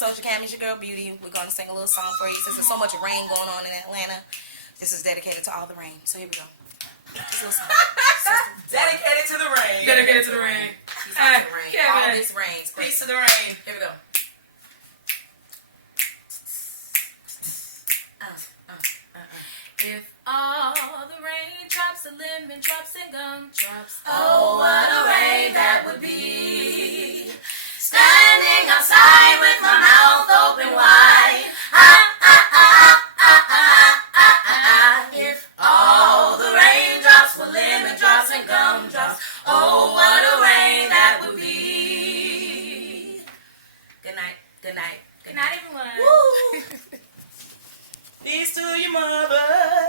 Soldier Cam, it's your girl Beauty. We're going to sing a little song for you. Since there's so much rain going on in Atlanta, this is dedicated to all the rain. So here we go. Dedicated to the rain. Dedicated to the rain. All this rain. Peace to the rain. Here we go. If all the raindrops are lemon drops and gumdrops, Oh, what a rain that would be. Standing outside with my mouth open wide. If all the raindrops were lemon drops and gumdrops, oh, what a rain that would be. Good night. Good night. good night, everyone. Woo. Peace to your mother.